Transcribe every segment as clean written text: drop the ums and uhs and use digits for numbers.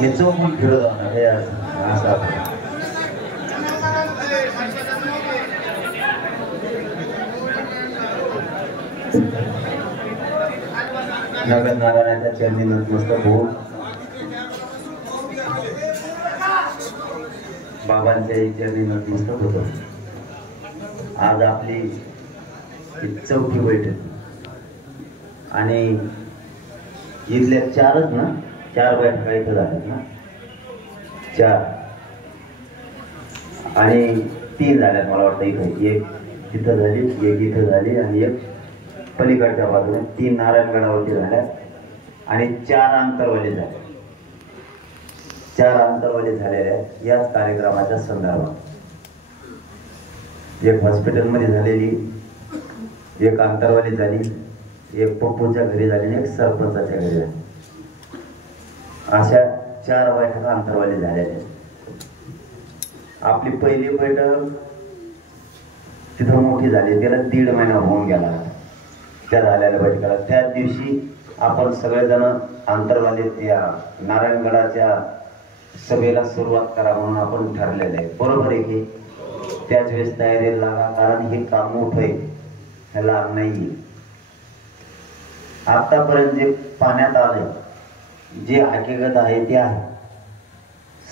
हे चौकून फिरत होणार हे असं नगर नारायणाच्या चरणी नतमस्तक होऊन बाबांच्या चरणी नतमस्तक होतो. आज आपली चौथी बैठक आणि इथल्या चारच ना 4 बैठका इथं झाल्यात ना 4 आणि 3 झाल्यात मला वाटतं. इथं एक तिथं झाली, एक इथं झाली आणि एक पलीकडच्या बाजूने 3 नारायणगडावरती झाल्या आणि 4 आंतरवाली झाल्या. 4 आंतरवाली झालेल्या याच कार्यक्रमाच्या संदर्भात. एक हॉस्पिटलमध्ये झालेली, एक आंतरवाली झाली, एक पप्पूच्या घरी झाली आणि एक सरपंचाच्या घरी झाली. अशा 4 बैठका आंतरवाली झालेल्या. आपली पहिली बैठक तिथं मोठी झाली, त्याला 1.5 महिना होऊन गेला त्या झालेल्या बैठकाला. त्याच दिवशी आपण सगळेजण आंतरवाली या नारायणगडाच्या सभेला सुरुवात करा म्हणून आपण ठरलेलं आहे. बरोबर आहे की? त्याच वेळेस तयारीला लागा, कारण हे काम मोठं आहे, ह्याला नाही. आतापर्यंत जे पाण्यात आलंय, जे हकीकत आहे ते आहे.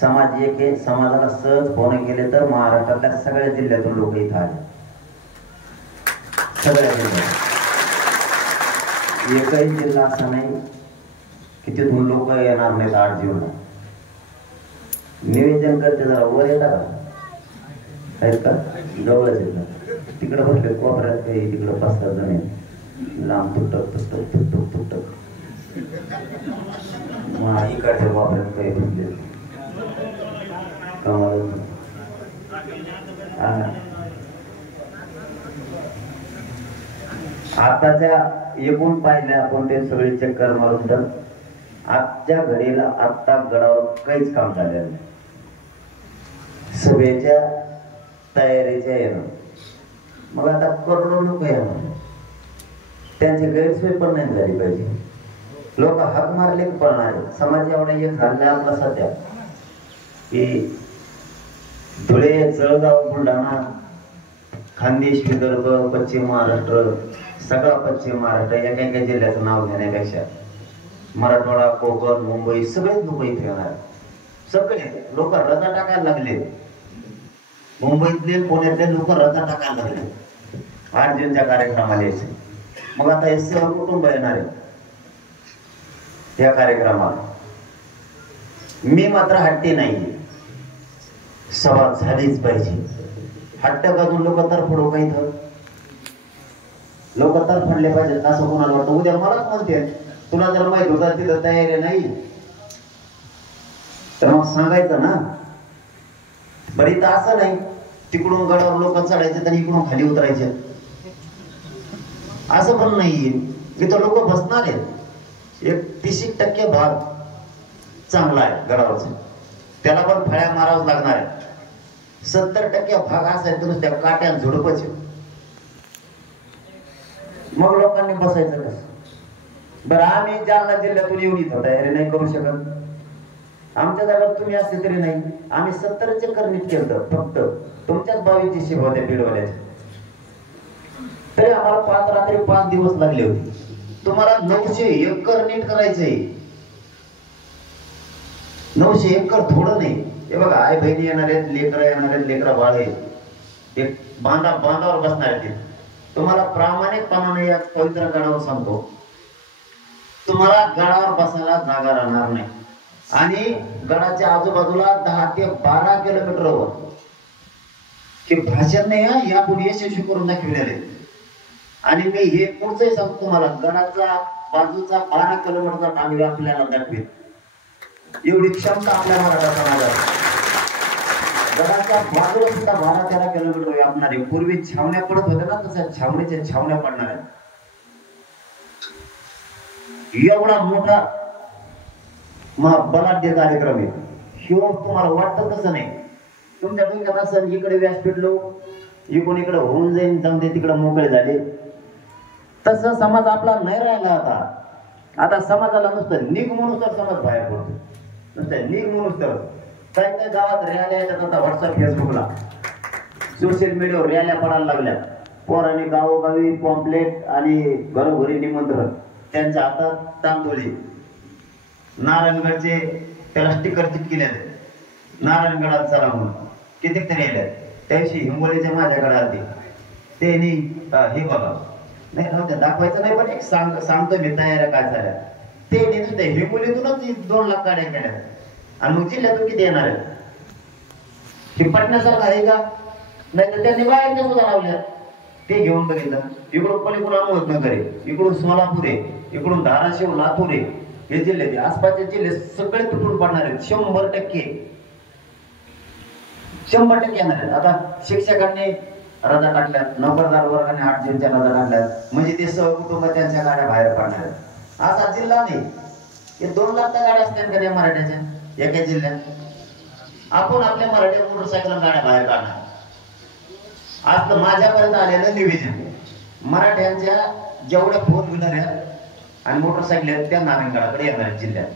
समाज एक आहे, समाजाला सहज फोन केले तर महाराष्ट्रातल्या सगळ्या जिल्ह्यातून लोक इथं आले. सगळ्या जिल्ह्यात एकही जिल्हा असा नाही की तिथून लोक येणार नाहीत 8 जूनला. निवेदन करते जरा वर येतात का? आहेत का? जवळच येतात. तिकडं बसले कोपऱ्यात काही, तिकडं 5-7 जण आहेत. लांब तुटक तुटक तुटक तुटक मग इकडच्या कोपऱ्यात काही बसले कमाल. आताच्या एकूण पाहिल्या आपण ते सगळे चक्कर मारून तर आजच्या घडीला आत्ता गडावर काहीच काम झालेलं नाही. सभेच्या तयारीच्या येणं, मग आता करोडो लोक येणार, त्यांची गैरसोय पण नाही झाली पाहिजे. लोक हाक मारले पळणार. समाज एवढा एक झाला आपला सध्या की धुळे, जळगाव, बुलढाणा, खानदेश, विदर्भ, पश्चिम महाराष्ट्र, सगळा पश्चिम महाराष्ट्र एका एका जिल्ह्याचं नाव घेण्यापेक्षा मराठवाडा, कोकण, मुंबई सगळेच लोक इथे येणार. सगळे लोक रजा टाकायला लागले. मुंबईतले, पुण्यातले लोक रजा टाकायला लागले 8 जूनच्या कार्यक्रमाला यायचे. मग आता हे सर्व कुटुंब येणार आहे या कार्यक्रमाला. मी मात्र हट्टी नाही, सभा झालीच पाहिजे. हट्ट करून लोक तरफडू काही तर लोक तरफडले पाहिजेत असं कोणाला वाटतं? उद्या मलाच म्हणते तुला जर माहित होतं तिथं तयारी नाही तर मग सांगायचं ना. बरं इथं असं नाही, तिकडून गडावर लोक चढायचे आणि इकडून खाली उतरायचे असं पण नाहीये. इथं लोक बसणार आहेत. 30% भाग चांगला आहे गडावरचा, त्याला पण फळ्या मारावं लागणार आहे. 70% भाग असा आहे तर त्या काट्यान झुडपच. मग लोकांनी बसायचं कसं? बरं आम्ही जालना जिल्ह्यातून येऊन इथं तयारी नाही करू शकत. आमच्या जागात तुम्ही असले तरी नाही. आम्ही 70 चक्कर नीट केलं फक्त तुमच्याच 22ची शिव होत्या बीडवाल्याच्या, तरी आम्हाला 5 रात्री 5 दिवस लागले होते. तुम्हाला 900 एकर नीट करायचंय. 900 एकर थोडं नाही. हे बघा, आई बहिणी येणार आहेत, लेकरं येणार आहेत, लेकरा बाळ आहेत, ते बांधावर बसणार आहेत. तुम्हाला प्रामाणिकपणाने या पवित्र गडावर सांगतो, तुम्हाला गडावर बसायला जागा राहणार नाही. आणि गडाच्या आजूबाजूला 10 ते 12 किलोमीटरवर हे भाषण नाही यापुढे यशस्वी करून दाखविलेले. आणि मी हे पुढचंही सांगतो तुम्हाला, गडाचा बाजूचा 12 किलोमीटरचा टांगवी आपल्याला दाखवेल एवढी क्षमता आपल्या मराठा समाजात. गडाच्या बाजूला सुद्धा 12-13 किलोमीटर व्यापणारे. पूर्वी छावण्या पडत होत्या ना, तसं छावणीच्या छावण्या पडणार आहेत. एवढा मोठा बलाढ्य कार्यक्रम आहे. शिव तुम्हाला वाटतं तसं नाही. तुमच्या डोक्यात असं इकडे व्यासपीठ लो, इकडे होऊन जाईन, जाऊन दे तिकडे मोकळे झाले. तसं समाज आपला नाही राहिला आता समाजाला नुसतं निघ म्हणून तर समाज बाहेर पडतो, नुसतं निघ म्हणून तर काही काही गावात रॅल्या येतात आता व्हॉट्सअप फेसबुकला सोशल मीडियावर रॅल्या पडायला लागल्या, पोरांनी गावोगावी पॉम्पलेट आणि घरोघरी निमंत्रण, त्यांच्या हातात तांदुळी, नारायणगडचे त्याला स्टिकर चिटकिले, नारायणगडात चला म्हणून कितीतरी येतात. त्याशी हिंगोलीच्या माझ्याकडे आले त्यांनी हे बघा नाही नव्हतं दाखवायचं नाही, पण एक सांगतो मी तयाऱ्या काय झाल्या ते नुसतं हिंगोलीतूनच 2 लाख गाड्या केल्या आणि मग जिल्ह्यातून किती येणार आहे हे पटण्यासारखं आहे का? नाही तर त्यांनी बाहेरच्या सुद्धा लावल्या, ते घेऊन बघितलं. इकडून पलीकडून अहमदनगर आहे, इकडून सोलापूर आहे, इकडून धाराशिव लातूर आहे, हे जिल्हे ते आसपासचे जिल्हे सगळे तुटून पडणार आहेत 100% येणार आहेत. आता शिक्षकांनी रजा काढल्यात, नोकरदार वर्गाने 8 जूनच्या रजा काढल्यात, म्हणजे ते सहकुटुंब त्यांच्या गाड्या बाहेर पडणार आहेत. असा जिल्हा नाही हे 2 लाख गाड्या असतात का नाही मराठ्याच्या एका जिल्ह्यात. आपण आपल्या मराठ्या मोटरसायकल गाड्या बाहेर काढणार. आज तर माझ्यापर्यंत आलेलं निवेदन मराठ्यांच्या जेवढ्या 4 व्हीलर आहेत आणि मोटरसायकल आहेत त्या नारायणगडाकडे येणार आहेत जिल्ह्यात.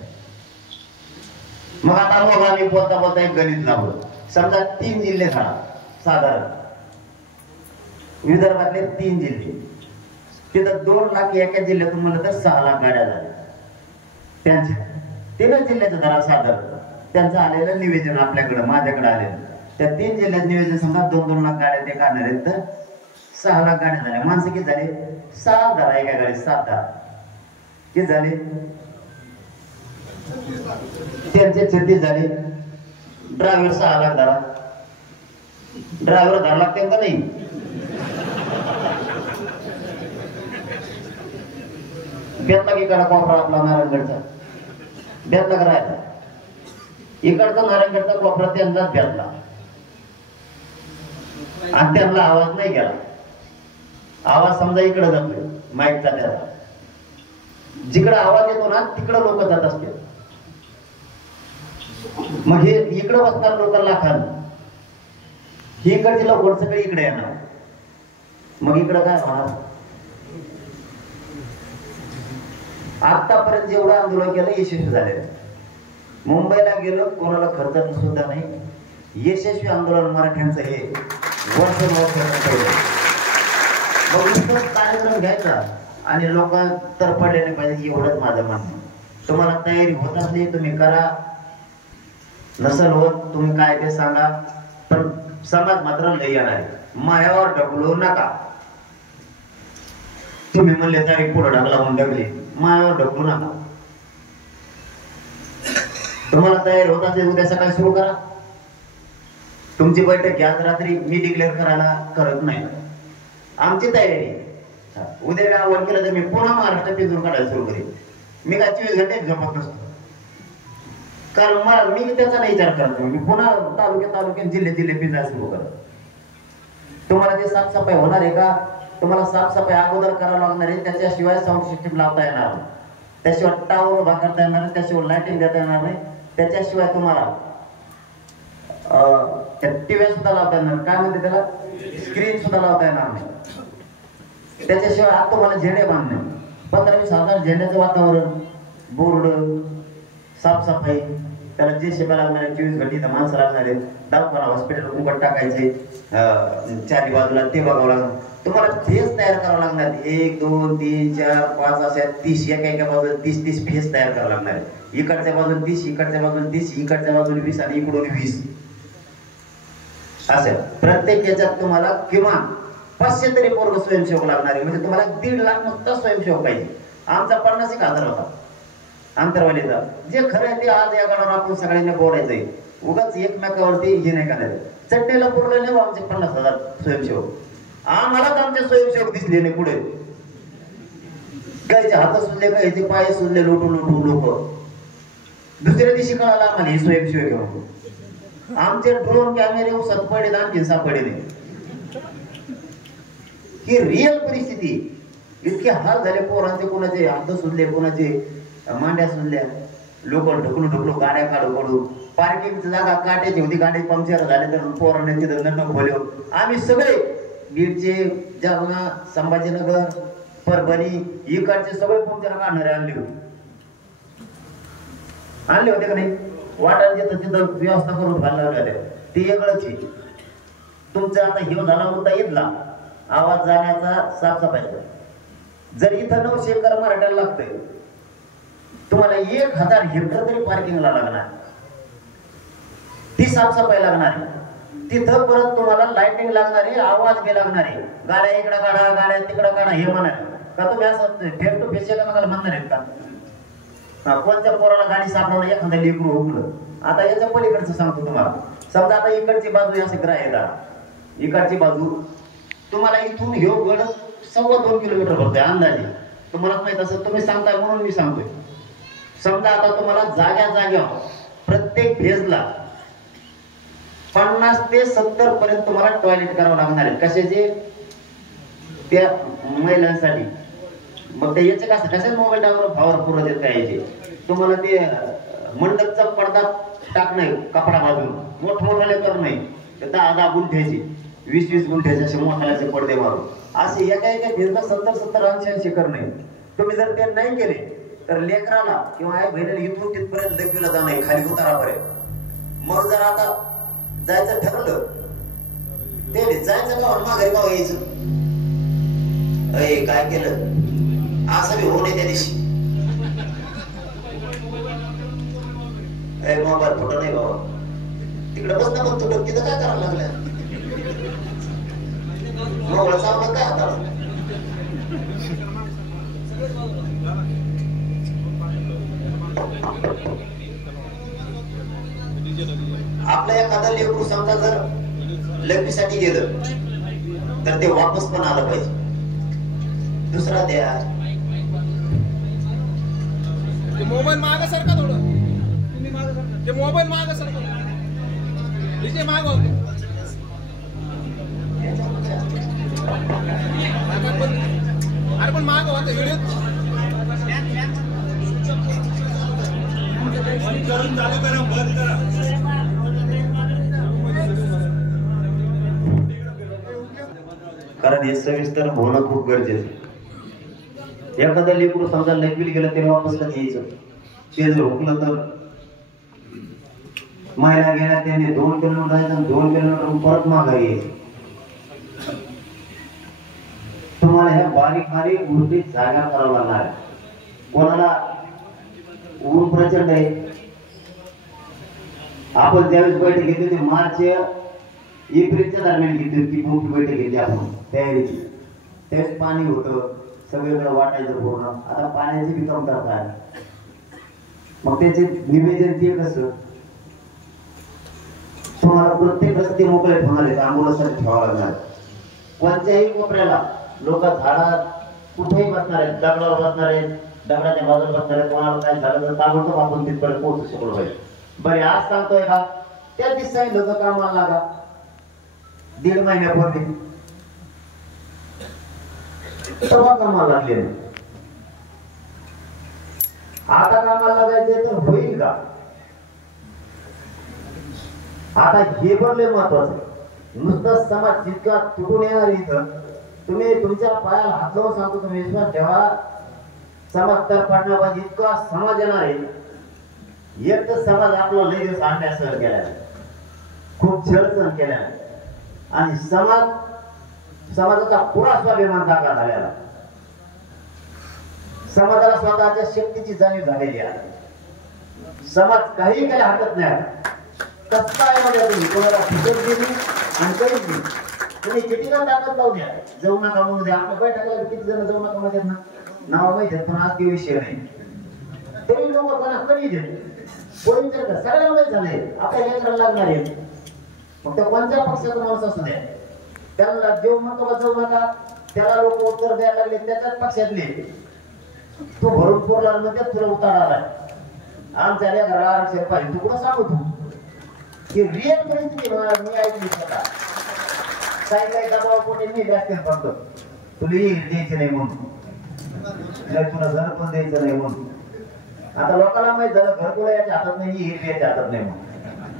मग आता मग आम्ही बोलता बोलता एक गणित लावलं, समजा 3 जिल्हे झाला साधारण विदर्भातले 3 जिल्हे, तिथं 2 लाख एका जिल्ह्यातून म्हणलं तर 6 लाख गाड्या झाल्या त्यांच्या 3 जिल्ह्याचं धरा साधारण. त्यांचं आलेलं निवेदन आपल्याकडं माझ्याकडे आलेलं, त्या 3 जिल्ह्यात निवेदन समजा 2-2 लाख गाड्या ते काढणार आहेत तर 6 लाख गाड्या झाल्या. माणसं किती झाले? 7 धरा एका गाडीत 7 किती झाले? त्यांचे 36 झाले. ड्रायव्हर 6 लाख धरा, ड्रायव्हर 10 लाख त्यांना नाही. बेतला की कडा कोपरा आपला नारायणगडचा बेतला करायचा, इकडचा नारायणगडचा कोपरा त्यांचाच बेतला आणि त्यांना आवाज नाही गेला. आवाज समजा इकडे जातोय माईकचा, त्याचा जिकडे आवाज येतो ना तिकडे लोक जात असते. मग हे इकडे बसणार लोक लाखांना, ही इकडची लोक सगळे इकडे येणार. मग इकडे काय होणार? आतापर्यंत जेवढं आंदोलन केलं यशस्वी झाले. मुंबईला गेलो कोणाला खर्च सुद्धा नाही, यशस्वी आंदोलन मराठ्यांचं हे कार्यक्रम घ्यायचा आणि लोक तर पडले नाही पाहिजे एवढंच माझं म्हणणं. तुम्हाला तयारी होत असली तुम्ही करा, नसल होत तुम्ही काय ते सांगा, पण समाज मात्र लई येणार आहे. मायावर ढकलू नका. तुम्ही म्हणले तरी पुढे ढकला म्हणून ढकले, मायावर ढकलू नका. तुम्हाला तयारी होत असेल उद्या सकाळी सुरू करा. तुमची बैठक घ्या रात्री, मी डिक्लेअर करायला करत नाही. आमची तयारी उद्या आव्हान केलं तर मी पुन्हा महाराष्ट्र पिंजून काढायला सुरू करेन. मी काय 24 घंटे झोपत नसतो, कारण मला मी त्याचा नाही विचार करतो. मी पुन्हा तालुक्यात जिल्हे पिंजायला सुरू करतो. तुम्हाला ते साफसफाई होणार आहे का? तुम्हाला साफसफाई अगोदर करावं लागणार आहे, त्याच्याशिवाय साऊंड सिस्टीम लावता येणार नाही, त्याशिवाय टावर उभा करता येणार नाही, त्याशिवाय लाइटिंग देता येणार नाही, त्याच्याशिवाय तुम्हाला टीव्ही सुद्धा लावता येणार, काय म्हणते त्याला, स्क्रीन सुद्धा लावता येणार नाही. त्याच्याशिवाय आता तुम्हाला झेंडे बांधणे, 15-20 हजार झेंड्याचं वातावरण, बोर्ड, साफसफाई, त्याला जे शेपा लागणार 24 घंटे माणसं लागणार आहेत, दवाखाना हॉस्पिटल उघड टाकायचे, 4 बाजूला ते बघावं लागणार. तुम्हाला फेस तयार करावं लागणार, 1 2 3 4 5 अशा 30 एका बाजूला 30 फेस तयार करावं लागणार आहे. इकडच्या बाजूला 30, इकडच्या बाजूला 30, इकडच्या बाजूला 20 आणि इकडून 20 असं. प्रत्येक याच्यात तुम्हाला किमान 500 तरी पोरग स्वयंसेवक लागणार आहे. म्हणजे तुम्हाला 1.5 लाख नुसता स्वयंसेवक पाहिजे. आमचा 50,000 होता आंतरवालीचा. जे खरं आहे ते आज या गणावर आपण सगळ्यांना बोलायचंय, उगाच एकमेकावरती हे नाही करायचं. चटणीला पुरलं नाही आमचे 50,000 स्वयंसेवक. आम्हालाच आमचे स्वयंसेवक दिसले नाही पुढे. गायचे हात सुजले, गायचे पाय सुजले, लोटू लोक. दुसऱ्या दिवशी कळाला आम्हाला हे स्वयंसेवक घेऊन. आमचे ड्रोन कॅमेरे उसत पडले, आणखी सापडले नाही. ही रिअल परिस्थिती. इतके हाल झाले पोरांचे, कोणाचे हात सुजले, कोणाचे मांड्या सुजल्या, लोक ढकलू गाड्या काढू. पार्किंगची जागा काट्याची होती, गाडी पंक्चर झाले तर पोरांनी तिथं नट खोले. आम्ही सगळे बीडचे, जालना, संभाजीनगर, परभणी इकडचे सगळे पंक्चर काढणारे आणले होते का नाही? वाटायला तिथं व्यवस्था करून घालणार होत्या ते वेगळंच आहे. तुमचा आता हे झाला मुद्दा इथला आवाज जाण्याचा साफसफाईचा. जर इथं 900 एकर मराठ्याला लागतंय, तुम्हाला 1000 हेक्टर तरी पार्किंगला लागणार, ती साफसफाई लागणार, तिथं परत तुम्हाला लाइटिंग लागणारी, आवाज बी लागणारे, गाड्या इकडं काढा गाड्या तिकडं काढा हे म्हणा का? तुम्ही असं फेस टू फेस मला म्हणणार आहेत का? कोणत्या पोराला गाडी सापडवणं एखाद्या लेकरू हुकलं. आता याच्या पलीकडचं सांगतो तुम्हाला. समजा आता इकडची बाजू असं ग्राह्य करा, इकडची बाजू तुम्हाला इथून ह्यो गड 2.25 किलोमीटर भरतोय अंदाजे. तुम्हाला माहित असं तुम्ही सांगताय म्हणून मी सांगतोय. समजा आता तुम्हाला जाग्यावर प्रत्येक फेजला 50 ते 70 पर्यंत तुम्हाला टॉयलेट करावं लागणार आहे. कशाचे? त्या महिलांसाठी. मग ते याचे कसं मोबाईल टावर फावर पुरत येत काय याचे? तुम्हाला ते मंडपचा पडदा टाकणे कपडा बाजून मोठमोठाले कर नाही, 10-10 गुंठ्याचे 20-20 गुंठ्याचे असे मोठाल्याचे पडदे मारून असे एका फेजला 70-80 करणे. तुम्ही जर ते नाही केले तर लेकराला किंवा आई बहिणीला इथून तिथपर्यंत लग्वीला जाणं खाली उतारापर्यंत. मग जर आता जायचं ठरलं ते जायचं गाव माघारी गाव यायचं. अय काय केलं असं बी होऊ नये त्या दिवशी. मोबाईल फोटो नाही बाबा तिकडे बसता पण तुटक तिथं काय करावं लागलं? मोबाईल चावलं काय आता? आपल्या एखादा लेकरू समजा जर लग्नीसाठी गेलं तर ते वापस पण आलं पाहिजे. दुसरा द्या मोबाईल माग सरका थोडं, ते मोबाईल माग सरका इथे माग होते. अरे पण माग होते व्हिडिओ चालू करा बंद करा. कारण हे सविस्तर होणं खूप गरजेचं. एखादा लेकरू समजा लग्वीला गेलं ते वापस कधी यायचं? ते जर हुकलं तर महिला गेल्या त्याने 2 किलोमीटर जायचं, 2 किलोमीटर परत माघारी यायचं. तुम्हाला ह्या बारीक बारीक गोष्टी जागा करावं लागणार आहे. कोणाला ऊन प्रचंड आहे. आपण ज्यावेळेस बैठक घेतली होती मार्च एप्रिलच्या दरम्यान घेतली होती, मोठी बैठक घेतली आपण तयारीची. त्यावेळेस पाणी होतं सगळीकडे वाटायचं पूर्ण. आता पाण्याची बी कमतरता आहे. मग त्याचे निवेदन ते कसं? तुम्हाला प्रत्येक रस्ते मोकळे होणार आहेत, आंबोलासाठी ठेवावं लागणार. कोणत्याही कोपऱ्याला लोक झाडात कुठेही बसणार आहेत, दगडावर बसणार आहेत, दगडाच्या बाजूला बसणार आहेत. कोणाला काय झालं तर ताबडतोब आपण तिथपर्यंत पोहोचू शकलो पाहिजे. बरे आज सांगतोय का? त्या दिवशी सांगितलं होतं कामाला लागा 1.5 महिन्यापूर्वी तेव्हा कामाला लागले. आता कामाला लागायचे तर होईल का? आता हे पण लय महत्वाचं आहे. नुसतं समाज जितका तुटून येणार इथं तुम्ही तुमच्या पायाला हात लावून सांगतो, तुम्ही विश्वास ठेवा समाज तर पाडणं पाहिजे. इतका समाज येणार आहे. एक तर समाज आपला लय दिवस अन्याय सहन केला, खूप छळ सहन केला आणि समाजाचा पुरा स्वाभिमान जागा झालेला. समाजाला स्वतःच्या शक्तीची जाणीव झालेली आहे. समाज काही केल्या हरकत नाही. कसं आहे म्हणजे तुम्ही कोणाला फुकट दिली आणि काहीच नाही. तुम्ही कितीला ताकद लावून द्या, जाऊ नका म्हणून द्या. आपल्या बैठकाला किती जण जाऊ नका म्हणतात ना, नाव माहिती पण आज ते विषय नाही. तरी लोक कोणा कमी देत कोणी तर सगळ्या माहित झालंय आपल्या लेकराला लागणार आहे. फक्त कोणत्या पक्षाचा माणूस असू द्या, त्याला जेव म्हणतो का जाऊ नका, त्याला लोक उत्तर द्यायला लागले त्याच्याच पक्षातले. तू भरून पोरला म्हणजे तुला उतार आलाय. आमच्या लेकराला आरक्षण पाहिजे, तू कुठं सांगू? तू की रिअल परिस्थिती मी ऐकली स्वतः. काही दबाव कोणी नाही जास्त फक्त तुला द्यायचं नाही म्हणून, तुला घर पण द्यायचं नाही म्हणून. आता लोकांना माहित झालं घरकुला याच्या हातात नाही, हिर याच्या हातात नाही म्हणून.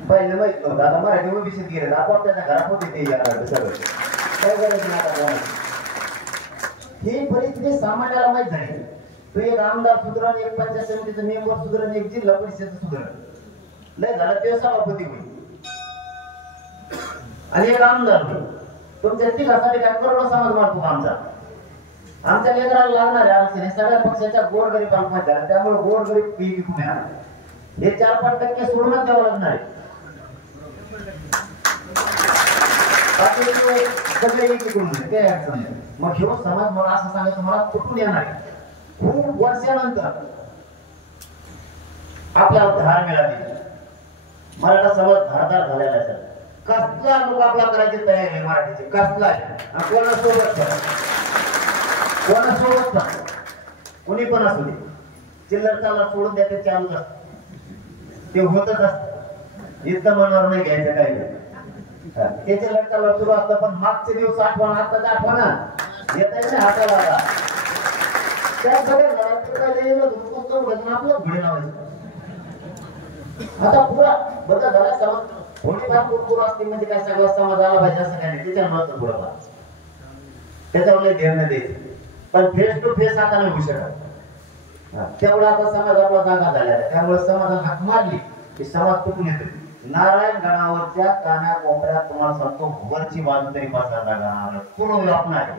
पहिले माहित नव्हतं. आता मराठी ओबीसीत गेले आपण त्याच्या घरात होते ते सगळं काही गरज नाही. आता ही परिस्थिती सामान्याला माहीत झाली. तो एक आमदार सुधरण, एक पंचायत समितीचा मेंबर सुधरण, एक जिल्हा परिषद सुधरण, लय झाला ते सभापती होईल आणि एक आमदार होईल. तुमच्या तिघासाठी काय करोडो समाज मारतो आमच्या लेकराला लागणाऱ्या अडचणी सगळ्या पक्षाच्या गोरगरीबांना माहिती आहे. त्यामुळे गोरगरीब पीक तुम्ही हे 4-5% सोडूनच द्यावं लागणार आहे. सगळे एकीकडून काही अडचण नाही. मग हे समाज मला असं सांगायचं मला कुठून येणार आहे. खूप वर्षानंतर आपल्याला धार मिळाली. मराठा समाज धारदार झालेला आहे. कसला मुकाबला करायची तयारी आहे मराठीची, कसला कोणासोबत कोणी पण असू दे. चिल्लर चालला सोडून द्या ते चालूच असत, ते होतच असत. इतकं मनावर नाही घ्यायचं काही नाही. त्याचे लढताला सुरू असतं पण मागचे दिवस आठवण, आताच्या आठवण येत आहे ना हाताला. त्या सगळ्या आपलं घोडे लावायचं. आता पुरा बदल झाला. समाज थोडीफार कुरकुर असते म्हणजे काय सगळा समाज आला पाहिजे असं काय नाही. त्याच्यावर नव्हतं पुढं त्याच्यावर ध्यान द्यायचं. पण फेस टू फेस आता नाही होऊ शकत. तेवढा आता समाज आपला जागा झाला. त्यामुळे समाजाला हाक मारली की समाज कुठून येतो. नारायणगडावरच्या काना कोपऱ्यात तुम्हाला सांगतो वरची बाजू तरी 5,000 जागा पूर्ण व्यापणार आहे.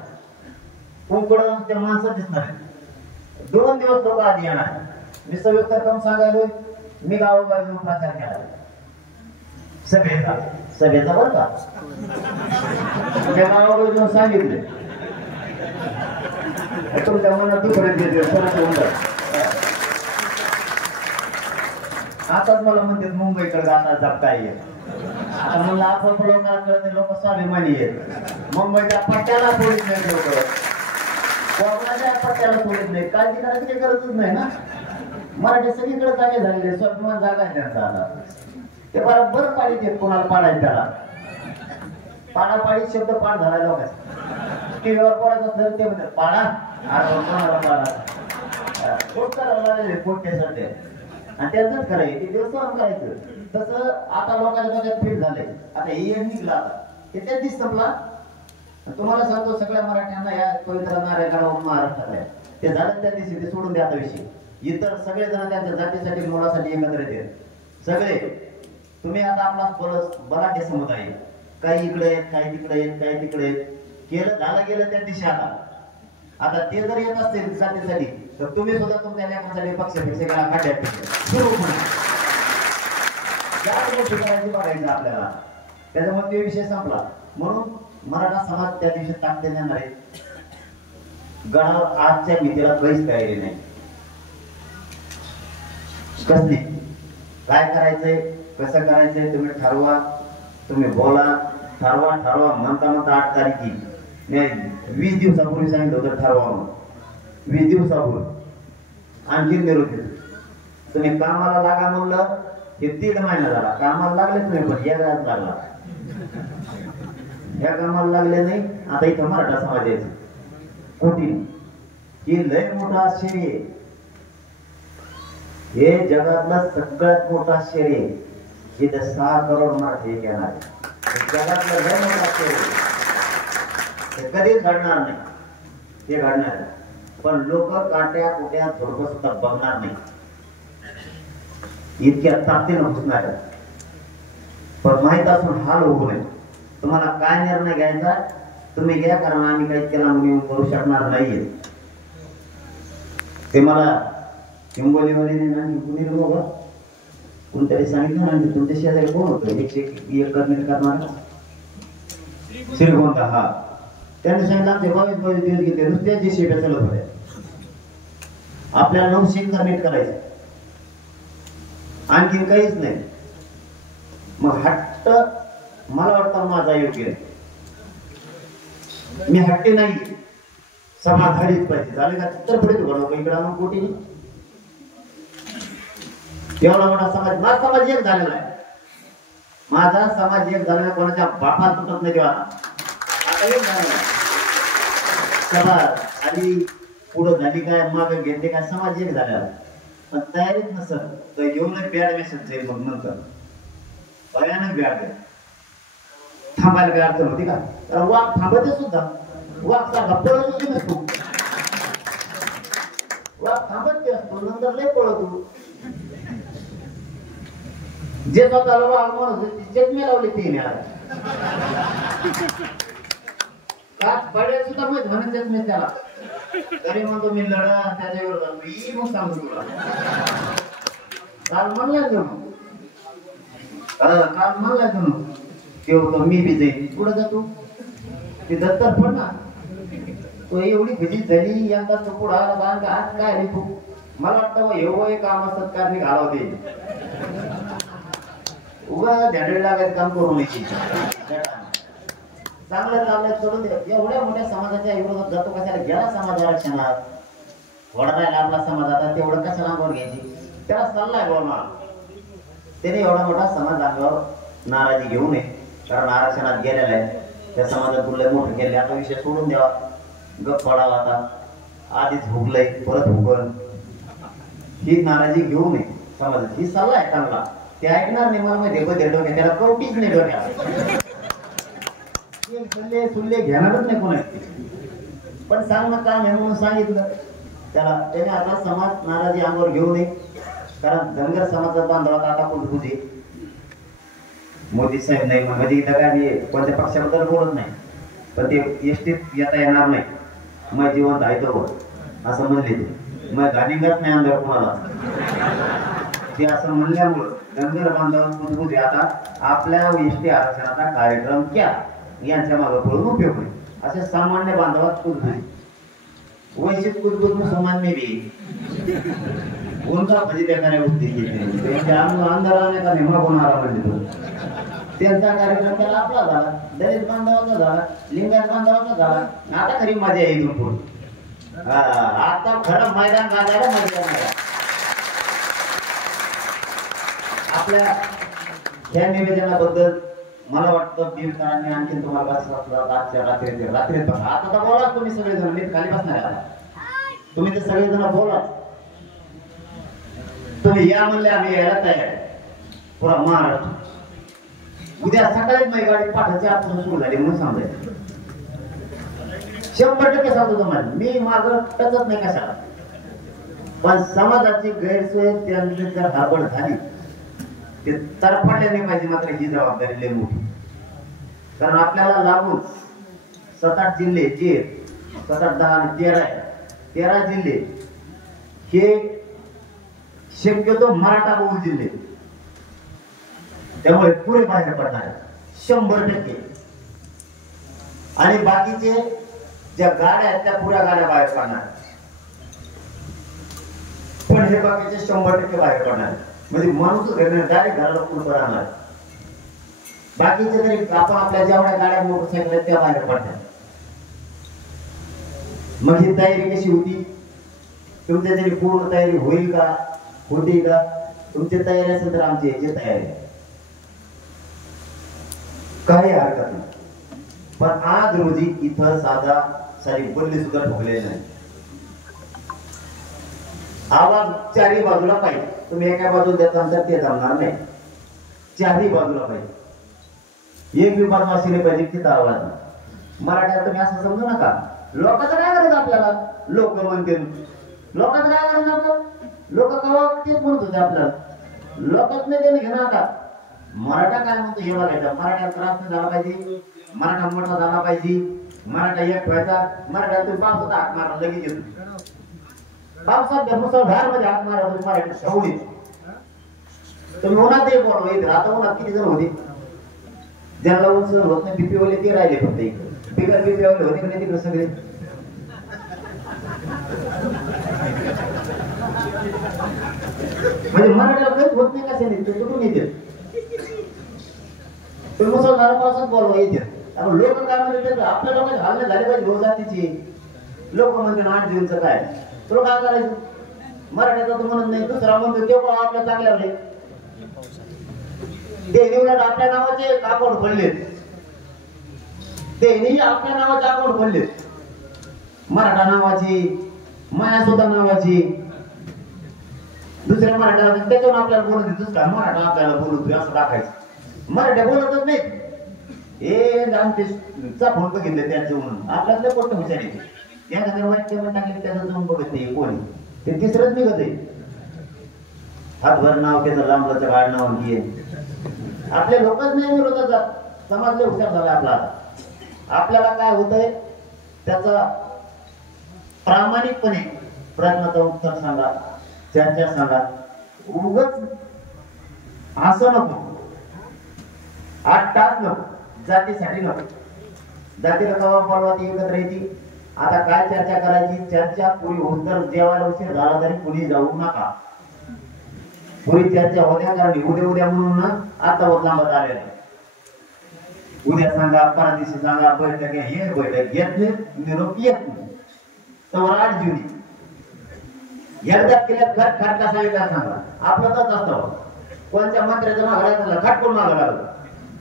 कोकण त्या माणसं दिसणार आहे. 2 दिवस लोक आधी येणार. मी सविस्तर कम सांगायलो. मी गावोगावी प्रचार केला सभेचा बरं का. त्या गावावर जाऊन सांगितले तुमच्या मनात आताच मला म्हणते मुंबईकडे जाता जपता येईल. आता म्हणलं आपण लोकांकडे लोक स्वाभिमानी आहेत. मुंबईच्या पट्ट्याला सोडित नाही लोक, कोकणाच्या पट्ट्याला सोडित नाही. काळजी करायची काही गरजच नाही ना. मराठी सगळीकडे जागे झालेले स्वाभिमान जागा आहे त्यांचा. आता ते बरोबर पाडीत येत कोणाला पाडायचं त्याला. पाडापाडी शब्द पाठ झाला लोकांचा. टीव्हीवर पडायचं तर ते म्हणतात पाडा कोणाला पाडा पोट करायला लागले पोट्यासाठी आणि त्यांचंच करायचं ते देवस्थान करायचं. तसं आता लोकांच्या डोक्यात फिट झालंय. आता हे निघला आता हे त्या दिवस संपला. तुम्हाला सांगतो सगळ्या मराठ्यांना या पवित्र नारायणगडावर महाराष्ट्रात आहे ते झालं त्या दिवशी ते सोडून द्या आता विषय. इतर सगळे जण त्यांच्या जातीसाठी मुलासाठी एकत्र येतात सगळे. तुम्ही आता आपला बराटे समुदाय काही इकडे आहेत, काही तिकडे आहेत, काही तिकडे आहेत. केलं झालं गेलं त्या दिशा आता ते जर येत असतील जातीसाठी तर तुम्ही सुद्धा तुमच्या लेखांसाठी पक्षपेक्षा काढ्यात सुरू करायची बघायचं आपल्याला. त्याच्यामुळे ते विषय संपला. म्हणून मराठा समाज त्या दिवशी ताकद देणार आहे. गडावर आजच्या भीतीला काहीच तयारी नाही. कसली काय करायचंय कसं करायचंय तुम्ही ठरवा. तुम्ही बोला ठरवा म्हणता 8 तारखेची नाही 20 दिवसापूर्वी सांगितलं होतं ठरवा म्हणून. 20 दिवसापूर्वी आणखीन निरोप तुम्ही कामाला लागा म्हणलं हे 1.5 महिना झाला. कामाला लागलेच नाही पण या घरात लागला. या कामाला लागले नाही. आता इथं मराठा समाज यायचं कोटी ही लय मोठा आश्चर्य आहे. हे जगातला सगळ्यात मोठा आश्चर्य आहे. इथं 6 करोड मराठी येणार. जगातलं लय मोठा आश्चर्य हे कधीच घडणार नाही. हे घडणार पण लोक काट्या कुट्या थोडं सुद्धा बघणार नाही. इतक्या ताकदीनं घुसणार पण माहित असून हाल होऊ नये. तुम्हाला काय निर्णय घ्यायचा तुम्ही घ्या कारण आम्ही काही त्याला मुली करू शकणार नाहीये. ते मला हिंगोलीमध्ये कोणतरी सांगितलं ना तुमच्या शेजारी कोण होतं 101 करणार श्रीगोंदा. हा त्यांनी सांगितलं आमचे 22 दिवस घेतले नुसत्या जे शेप्या चालत होत्या. आपल्याला 9 करनेट करायचं आणखीन काहीच नाही. मग हट्ट मला वाटतं माझा योग्य. मी हट्टी नाही समाज झालीच पाहिजे. झाले का तर पुढे तू इकडे आणून कोटी एवढा मोठा समाज. माझा समाज एक झालेला आहे. माझा समाज एक झालेला कोणाच्या बापात तुटत नाही. तेव्हा आता एक झालेला सभा आधी पुढं झाली काय मागे घेतले काय समाज एक झालेला पण तयारीच नसत तर येऊन बॅड मेसेज जाईल. मग नंतर भयानक बॅड थांबायला काय अडचण होती का. वाघ थांबते सुद्धा. वाघ सारखा पळत नसतो. वा थांबत ते असतो नंतर लय पळतो जे स्वतःला वागवून होते जन्मे लावले ते काच पडेल सुद्धा माहित म्हणत मी त्याला तरी म्हणतो मी लढा त्याच्या विरोधात मी मग सांगतो तुला काल म्हणला जणू ते होतो मी बी जाईल पुढे जातो ते दत्तर पण ना तो एवढी भीती झाली यंदा तो पुढे आला आज काय रे तू मला वाटतं एवढं काम सत्कारने घालवते उगा झेंडे लागायचं काम करू नये चांगलं चाललंय सोडून दे एवढ्या मोठ्या समाजाच्या विरोधात जातो कशाला गेला समाज आरक्षणात थोडा राहिला आपला समाज आता तेवढं कशाला अंगावर घ्यायची त्याला सल्ला आहे बोलणार त्याने एवढा मोठा समाज अंगावर नाराजी घेऊ नये कारण आरक्षणात गेलेला आहे त्या समाजात तुला मोठं केले आता विषय सोडून द्यावा गप पडावा आता आधीच भुगलंय परत भुगल ही नाराजी घेऊ नये समाजात ही सल्ला आहे चांगला ते ऐकणार नाही मला माहिती डोक्यात त्याला कवटीच नाही डोक्यात सुल्ले घेणारच नाही कोणाची पण सांग ना काम आहे म्हणून सांगितलं त्याला त्याने आता समाज नाराजी अंगावर घेऊ नये कारण धनगर समाजाचा बांधवात आता कुठे मोदी साहेब नाही म्हणजे इथं काय मी कोणत्या पक्षाबद्दल बोलत नाही पण ते एसटीत येता येणार नाही मग जिवंत आहे तो असं म्हणले ते मग गाणीगत नाही अंदर कोणाला ते असं म्हणल्यामुळं धनगर बांधवांमध्ये आता आपल्या एसटी आरक्षणाचा कार्यक्रम क्या यांच्या मागे पडून उपयोग नाही असे सामान्य बांधवात कुठे वैश्विक कुठबुत मुसलमानने भी उनका भजी देणाऱ्या बुद्धी त्यांच्या अंधाराने का नेमा होणारा म्हणजे तो त्यांचा कार्यक्रम त्याला आपला झाला दलित बांधवाचा झाला लिंगायत बांधवाचा झाला आता खरी मजा येईल इथून आता खरं मैदान गाजायला मजा येणार आपल्या या निवेदनाबद्दल मला वाटतं बीडकरांनी आणखी तुम्हाला आजच्या रात्रीत बघा आता तर बोला तुम्ही सगळेजण मी खाली बसणार आहे तुम्ही ते सगळेजण बोला तुम्ही या म्हणले आम्ही यायला तयार आहे पुरा महाराष्ट्र उद्या सकाळीच माझी गाडी पाठाची आजपासून सुरू झाली म्हणून सांगायचं 100% सांगतो तुम्हाला मी माझं टचत नाही कशाला पण समाजाची गैरसोय त्यांची जर हरबड झाली ते तरफडले नाही पाहिजे मात्र ही जबाबदारी लय मोठी कारण आपल्याला लागून 7-8 जिल्हे जे 7-8 10 आणि 13 जिल्हे हे शक्यतो मराठा बहुल जिल्हे त्यामुळे पुरे बाहेर पडणार 100% आणि बाकीचे ज्या गाड्या आहेत त्या पुऱ्या गाड्या बाहेर पडणार पण हे बाकीचे 100% बाहेर पडणार म्हणजे माणूस डायरेक्ट घराला पूर्ण राहणार बाकीचे तरी आपण आपल्या जेवढ्या गाड्या मोटरसायकल आहेत त्या बाहेर पडतात मग ही तयारी कशी होती तुमच्या तरी पूर्ण तयारी होईल का होती का तुमची तयारी असेल तर आमची याची तयारी काही हरकत नाही पण आज रोजी इथं साधा सारी बल्ली सुद्धा ठोकलेली नाही आवाज चारही बाजूला पाहिजे तुम्ही एका बाजूला देता तर ते जमणार नाही चारही बाजूला पाहिजे एक विभाग असले पाहिजे तिथं आवाज मराठ्यात तुम्ही असं समजू नका लोकांचं काय करायचं आपल्याला लोक म्हणते लोकांचं काय करायचं आपल्याला लोक कवा तेच म्हणत होते आपल्याला लोकांच नाही त्याने घेणार आता मराठा काय म्हणतो हे बघायचं मराठ्याला त्रास नाही झाला पाहिजे मराठा मोठा झाला पाहिजे मराठा एक व्हायचा मराठा तुम्ही पावसाचा हाक मारा लगेच येतो पावसात मुसळधार मध्ये हाक मारा तुम्ही मराठी सवडी तुम्ही उन्हात एक बोलवा इथे आता उन्हात किती जण होते ज्यांना उंच होत नाही बीपी वाले ते राहिले फक्त इकडे बिगर बीपी वाले होते नाही तिकडे सगळे म्हणजे मराठीला काहीच होत नाही कसे नाही ते कुठून येते तुम्ही मुसळधार पावसात बोलवा येते लोक काय म्हणते आपल्या लोकांचे हालणे झाले पाहिजे रोजातीची लोक म्हणते 8 जूनचं काय तुला काय करायचं मराठीचा तर म्हणत नाही दुसरा म्हणतो तेव्हा आपल्या चांगल्यावर ते निवडत आपल्या नावाचे अकाउंट खोलले ते आपल्या नावाचे अकाउंट खोलले मराठा नावाची माया सुद्धा नावाची दुसऱ्या मराठ्याला त्याच्यावर आपल्याला बोलत दुसरा मराठा आपल्याला बोलतोय असं टाकायचं मराठ्या बोलतच नाही हे चा फोन बघितले त्याचे म्हणून आपल्याला कोणतं विचारायचे एखाद्या वाईट पेमेंट टाकले त्याचं जाऊन बघत नाही कोणी ते तिसरंच निघत आहे. हातभर नाव केलं लांबचं गाड नाव घे. आपले लोकच नाही विरोधात जात. समाज लय हुशार झाला आपला. आपल्याला काय होतंय त्याचा प्रामाणिकपणे प्रश्नाचं उत्तर सांगा, चर्चा सांगा. उगच असं नको, 8 तास नको, जातीसाठी नको. जातीला कवा परवा ती एकत्र येते. आता काय चर्चा करायची, चर्चा पुरी होत तर जेवायला उशीर झाला तरी कुणी जाऊ नका. पुरी चर्चा होत्या, कारण उद्या म्हणून ना आता होत लांबत आलेला. उद्या सांगा, परवा दिवशी सांगा, बैठक हे बैठक येत नाही, निरोप येत नाही. तर 8 जुनी एकदा केल्यात खट खटका सांगितलं सांगा. आपलं तर असतं कोणत्या मंत्र्याचं मागायला खट कोण मागा लागलं.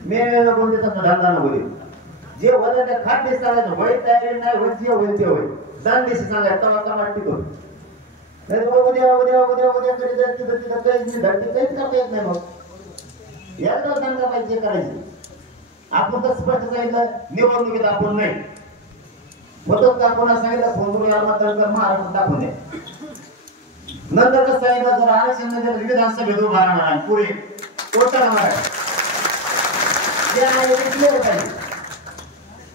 मी कोणते तसं धंदा नको देऊ. जे होतं ते खाट दिस सांगायचं. होईल तयारी नाही होईल, जे होईल ते होईल. दण दिवशी सांगायचं तवा समाज टिकून. नाही उद्या उद्या उद्या उद्या कधी जायचं तिथं काहीच धडते काहीच करता येत नाही. मग एकदा दंगा पाहिजे करायची. आपण तर स्पष्ट सांगितलं निवडणुकीत आपण नाही होतच का. कोणा सांगितलं फोन मतदान कर महाराष्ट्रात दाखवून द्या. नंतर कसं सांगितलं जर आरक्षण नसेल विधानसभेत उभा राहणार पुढे कोणता राहणार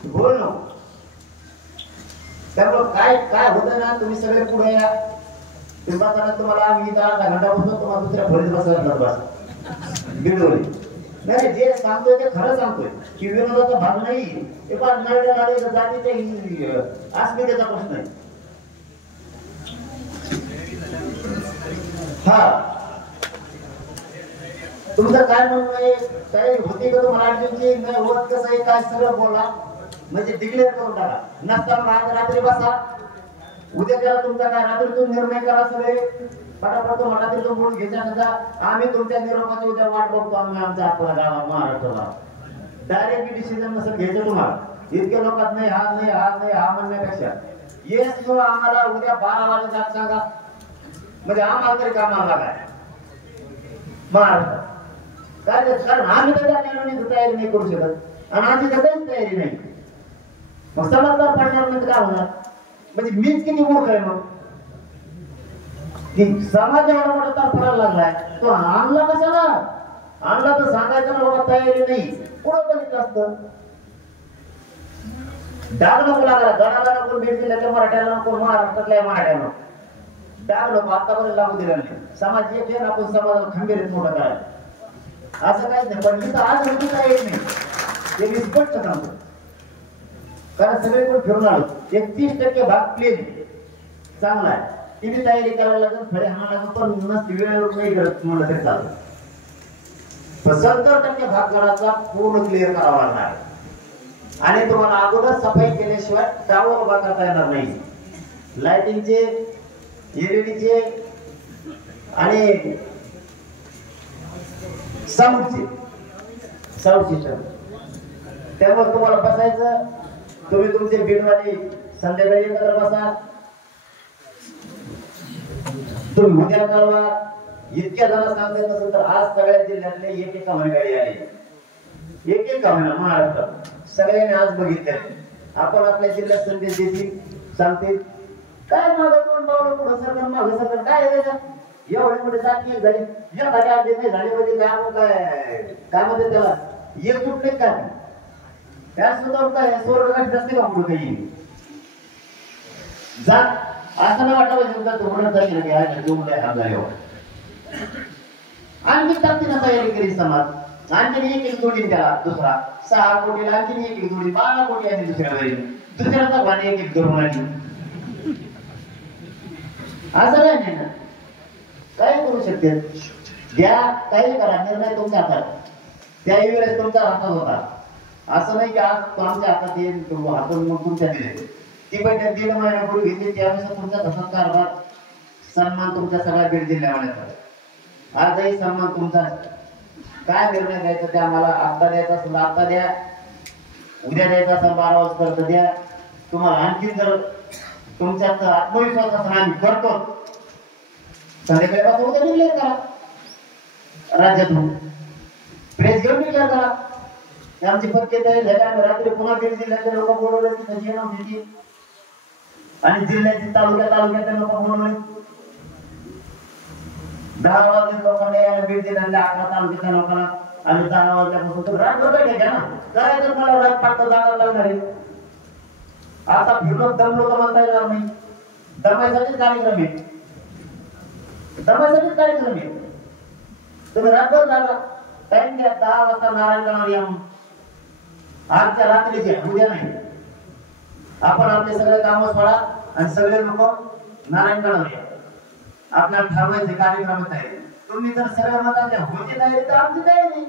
बोल नो. त्यामुळे काय काय होतं ना, तुम्ही सगळे पुढे या. तुम्हाला आम्ही इथं अर्धा घंटा बसतो, तुम्हाला दुसऱ्या खोलीत बसवत बस बिडोली. नाही जे सांगतोय ते खरं सांगतोय की विरोधाचा भाग नाही. ते पण नळ्या जातीच्या अस्मितेचा प्रश्न आहे. हा तुमचं काय म्हणणं आहे, काही होती का तुम्हाला अडचणची नाही होत कसं आहे काय सगळं बोला. म्हणजे डिक्लेअर करून टाका. नसताना आज रात्री बसा, उद्या करा तुमचा काय रात्रीतून निर्णय करा. सगळे फटाफट तुम्हाला रात्रीतून बोलून घ्यायच्या. आम्ही तुमच्या निरोपाची उद्या वाट बघतो. आम्ही आमच्या आपल्या गावात महाराष्ट्राला डायरेक्ट डिसिजन नसेल घ्यायचं तुम्हाला. इतक्या लोकात नाही हा नाही हा नाही हा म्हणण्यापेक्षा येस आम्हाला उद्या 12 वाजता सांगा, म्हणजे आम्हाला तरी कामाला काय महाराष्ट्रात काय. कारण आम्ही तर तयारी नाही करू शकत आणि आमची सगळ्याच तयारी नाही. मग समजदार पडणार नाही काय होणार. म्हणजे मीच किती मूर्ख आहे मग की समाज एवढा मोठा तर पडायला लागलाय. तो आणला कशाला आणला तर सांगायचं ना बाबा तयारी नाही. पुढं बघितलं असतं. डाग नको लागला. गडाला नको बीड जिल्ह्यातल्या मराठ्याला नको महाराष्ट्रातल्या मराठ्याला डाग नको. आतापर्यंत लागू दिला नाही. समाज एक आहे, आपण समाजाला खंबीरीत मोठा करायचं असं काहीच नाही. पण इथं आज होती काय येत नाही हे मी स्पष्ट सांगतो. कारण सगळे पण फिरून आलो. 31% भाग प्लेन चांगला आहे. तिने तयारी करायला लागेल, फळे आणायला लागेल, पण नसती वेळ नाही करत म्हणलं तरी चालतं. पण 70% भाग गडाचा पूर्ण क्लिअर करावा लागणार. आणि तुम्हाला अगोदर सफाई केल्याशिवाय टावर उभा करता येणार नाही. लाइटिंगचे, एलईडीचे आणि साऊंड सिस्टम. त्यामुळे तुम्हाला बसायचं. तुम्ही तुमचे बीडवाले संध्याकाळी एकत्र बसा. तुम्ही उद्या कळवा. इतक्या जण सांगत नसेल तर आज सगळ्या जिल्ह्यातले एक गाडी आहे. एक महाराष्ट्रात सगळ्यांनी आज बघितले. आपण आपल्या जिल्ह्यात संदेश देतील, सांगतील काय मागं दोन पावलं पुढं सरकार मागं सरकार काय एवढे मोठे जाती झाली. एखाद्या नाही झाले म्हणजे काय म्हणते त्याला एक कुठले काय त्या सुद्धा काय स्वर्गात जास्त का पुढे काही जात असं नाही वाटावं. आणखी ताकदीनं तयारी केली समाज. आणखी एक जोडी त्याला दुसरा 6 कोटीला आणखी एक जोडी 12 कोटी आणि दुसऱ्याचा भाने एक धरून आली. असं नाही ना काय करू शकते. द्या काही करा, निर्णय तुमच्या हातात. त्याही वेळेस तुमच्या हातात होता. असं नाही की आज आमच्या हातात येईल हातून मग तुमच्या दिले. ती बैठक 1.5 महिन्यापूर्वी घेतली. त्यावेळेस तुमचा तसाच कारभार सन्मान तुमच्या सगळ्या बीड जिल्ह्यामध्ये. आजही सन्मान तुमचा. काय निर्णय द्यायचा ते आम्हाला आता द्यायचा असेल आता द्या. उद्या द्यायचा असेल 12 वाजता द्या. तुम्हाला आणखी जर तुमच्यात आत्मविश्वास असेल आम्ही करतो संध्याकाळी उद्या डिक्लेअर करा. राज्यातून प्रेस घेऊन डिक्लेअर करा. आमची पत्ते रात्री पुन्हा बीड जिल्ह्याचे लोक बोलवले तिथे आणि जिल्ह्याचे तालुक्यातले लोक बोलवले. 10 वाजता लोकांना यायला भेट दिला, 11 तालुक्याच्या लोकांना आम्ही 10 वाजल्यापासून तर रात बघायला घ्या ना, करायचं मला रात पाठता जागा लागणार आहे. आता फिरून दमलो तर म्हणता येणार नाही, दमायसाठीच कार्यक्रम आहे, दमायसाठीच कार्यक्रम आहे. तुम्ही रातभर जागा टाइम द्या, 10 वाजता नारायणगडावर या, आजच्या रात्रीचे, उद्या नाही. आपण आपले सगळे कामं सोडा आणि सगळे लोक नारायणगडावर या. आपल्याला ठरवायचे कार्यक्रमात आहे. तुम्ही जर सगळ्या मताच्या होती तयारी तर आमची तयारी.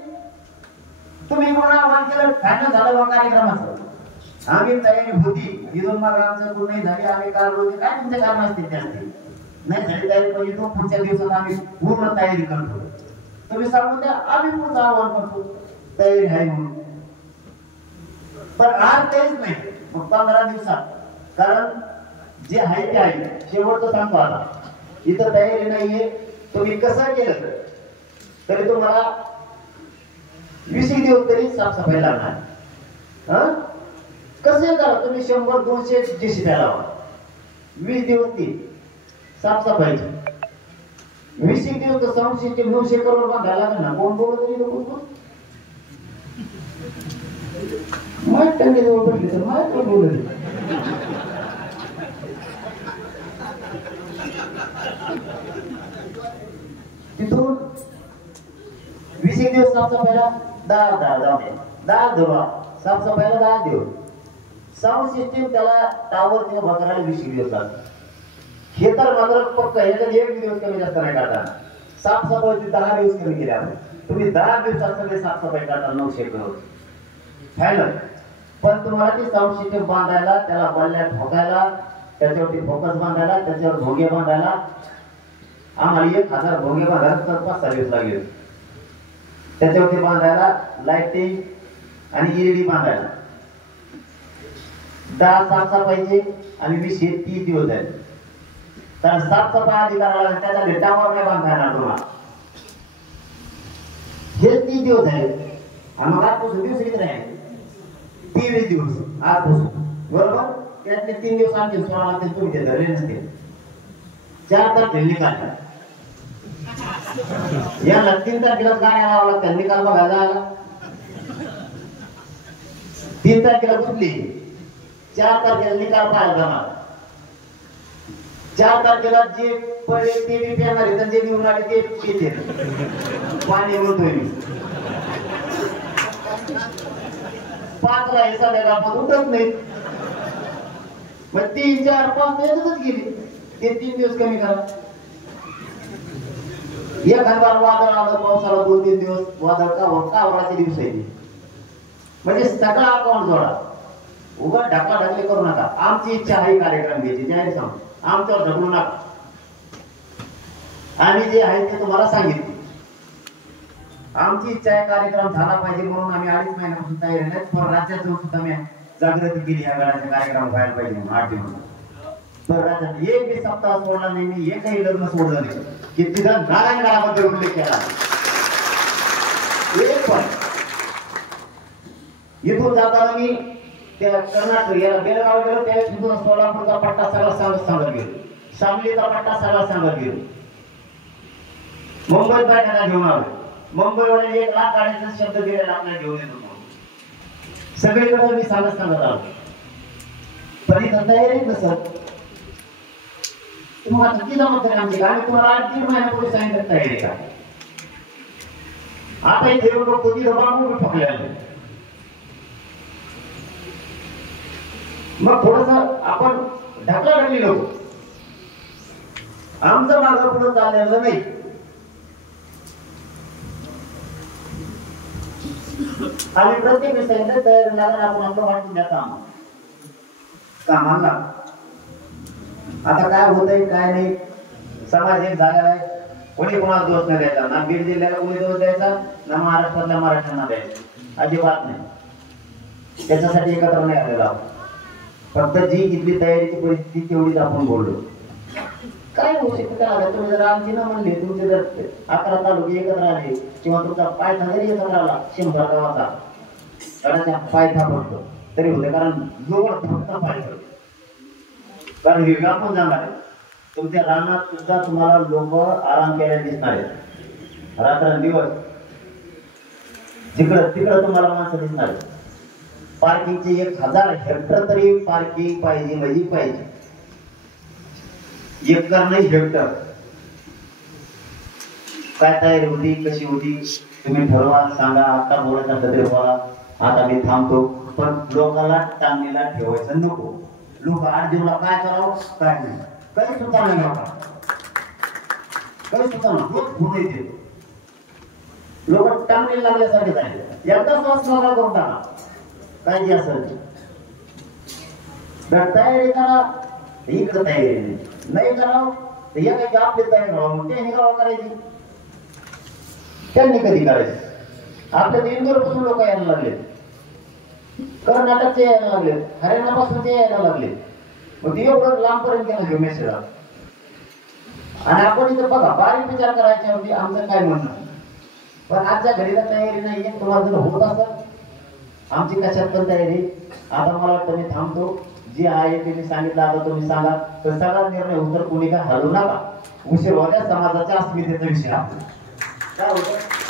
तुम्ही म्हणून आव्हान केलं फायनल झालं बा कार्यक्रमाचं, आम्ही तयारी होती, इथून मग आमचं पूर्ण नाही झाली, आम्ही कारण होते काय तुमचे काम असतील ते असतील, नाही झाली तयारी पाहिजे तो पुढच्या दिवसात आम्ही पूर्ण तयारी करतो. तुम्ही सांगून द्या, आम्ही पुढचं आव्हान करतो तयारी आहे म्हणून. पण आज काहीच नाही, मग 15 दिवसात, कारण जे आहे ते आहे. शेवटचं सांगतो आता, इथं तयारी नाहीये, तुम्ही कसं केलं तरी तुम्हाला 20 दिवस तरी साफसफाई लागणार. कसे करा तुम्ही 100-200 जेसीबी लावा, 20 दिवस ती साफसफाईची, 20 दिवस तर 900 करोड बांधायला लागेल ना. कोण बोलत तरी लोक माहीत त्यांनी जवळ बसली तर माहीत कोण बोलत. तिथून 20 दिवस साफसफाईला 10 दिवस साफसफाईला 10 दिवस. साऊंड सिस्टीम त्याला टावर किंवा बकराला 20 दिवस लागतात. हे तर मात्र पक्क याच्यात 1 दिवस कमी जास्त नाही करता. साफसफाईची 10 दिवस कमी केले आपण. तुम्ही 10 दिवसात सगळे साफसफाई करता 900 करोड फायनल. पण तुम्हाला ती साऊंड सिस्टीम बांधायला, त्याला बल्ल्या ठोकायला, त्याच्यावरती फोकस बांधायला, त्याच्यावर भोगे बांधायला आम्हाला 1000 भोगे बांधायला 5-6 दिवस लागले. त्याच्यावरती बांधायला लाइटिंग आणि LED बांधायला 10 साफसफाईचे आणि 20-30 दिवस आहेत. तर साफसफाई आधी करायला लागेल, त्याच्या डेटावर नाही बांधता येणार तुम्हाला. हे 30 दिवस आहेत आणि मग आजपासून दिवस किती आहे? 23 दिवस आजपासून, बरोबर. त्यातले 3 दिवस आणखी 16 लागतील, तुम्ही ते धरले नसतील. 4 तारखेला निकाल, याला 3 तारखेलाच गाड्या लावा लागतात निकाल बघायला आला. 3 तारखेला कुठली, 4 तारखेला निकाल पाहायला जाणार. 4 तारखेला जे पडले ते बी पेणार आहे, तर जे निवडून आले ते पिते पाणी बोलतोय. 5 ला हे संध्याकाळ उठत नाही, मग 3, 4, 5 येतच गेली. ते 3 दिवस कमी करा. एखादा वादळ आलं, पावसाला 2-3 दिवस वादळ कावराचे दिवस आहे, म्हणजे सगळा अकाउंट जोडा. उगा ढकलाढकली करू नका. आमची इच्छा आहे कार्यक्रम घ्यायची, जाहीर सांग, आमच्यावर ढकलू नका. आम्ही जे आहे ते तुम्हाला सांगितले. आमची इच्छा आहे कार्यक्रम झाला पाहिजे म्हणून आम्ही 2.5 महिन्यापासून तयारी नाही. पण राज्यातून सुद्धा मी जागृती केली, या वेळाचे कार्यक्रम व्हायला पाहिजे म्हणून 8 दिवस. तर राज्यात एक बी सप्ताह सोडला नाही मी, एकही लग्न सोडलं नाही की तिथं नारायणगडाबद्दल उल्लेख केला. एक पण इथून जाताना मी त्या कर्नाटक याला बेळगाव गेलो, त्यावेळेस तिथून सोलापूरचा पट्टा सगळा सांगत गेलो, सांगलीचा पट्टा सगळा सांगत गेलो, मुंबईत बैठका घेऊन आलो. मुंबईवाले 1 लाख गाड्यांचा शब्द दिलेला आपल्याला घेऊन येतो. सगळीकडे मी सांगत आलो. पण इथं तयारीच नसत. तुम्हाला किती जमत आहे आमची, आम्ही तुम्हाला 8-3 महिन्यापूर्वी सांगितलं तयारी का. आता इथे येऊन बघतो तिथं बांबू बी ठोकले आले. मग थोडस आपण ढकलाढकली नको. आमचं मागं पुढे चाललेलं नाही. आम्ही प्रत्येक विषयाने तयारी लागून आपण आपलं वाटून द्यायचं कामाला. आता काय होतंय काय नाही, समाज एक झालेला आहे. कोणी कोणाला दोष नाही द्यायचा, ना बीड जिल्ह्याला कोणी दोष द्यायचा, ना महाराष्ट्रातल्या मराठ्यांना द्यायचा, अजिबात नाही. त्याच्यासाठी एकत्र नाही आलेला. फक्त जी इथली तयारीची परिस्थिती तेवढीच आपण बोललो. काय होऊ शकतं, तुम्ही जर आमची न म्हणले, तुमचे जर 11 तालुके एकत्र आले किंवा तुमचा पायथा जरी एकत्र आला 100 गावाचा, गडाच्या पायथा पडतो तरी होते. कारण जवळ फक्त पायथा, कारण हे व्यापून जाणार आहे. तुमच्या रानात सुद्धा तुम्हाला लोक आराम केल्याला दिसणार आहेत. रात्रंदिवस जिकडं तिकडं तुम्हाला माणसं दिसणार आहेत. पार्किंगचे 1000 हेक्टर तरी पार्किंग पाहिजे म्हणजे पाहिजे. एकर नाही हेक्टर. काय तयारी होती कशी होती तुम्ही ठरवा, सांगा. आता बोलत असलं तरी बोला. आता मी थांबतो. पण लोकांना टांगणीला ठेवायचं नको. लोक 8 दिवसाला काय करावं काय नाही कधी सुद्धा नाही नका. कधी सुद्धा होत येते. लोक टांगणीला लागल्यासारखे झाले. एकदाच वाचनाला करून टाका काय जे असेल तर तयारी करा. इकडं तयारी नाही करावं तर या काही आपली तयारी करावं ते निघावं करायची. त्यांनी कधी करायची. आपल्या इंदोरपासून लोक यायला लागले, कर्नाटकचे यायला लागले, हरियाणापासून ते यायला लागले. मग ते एवढं लांबपर्यंत गेलं घेऊन मेसेज. आणि आपण इथं बघा बारीक विचार करायच्या होती आमचं काय म्हणणं. पण आजच्या घडीला तयारी नाहीये. तुम्हाला जर होत असेल आमची कशात पण तयारी. आता मला वाटतं मी थांबतो. जे आहे ते मी सांगितलं. आता तुम्ही सांगा तर सगळा निर्णय उत्तर कोणी काय हलवू नका. उशीर होत्या समाजाच्या अस्मितेचा विषय आपला काय होतं.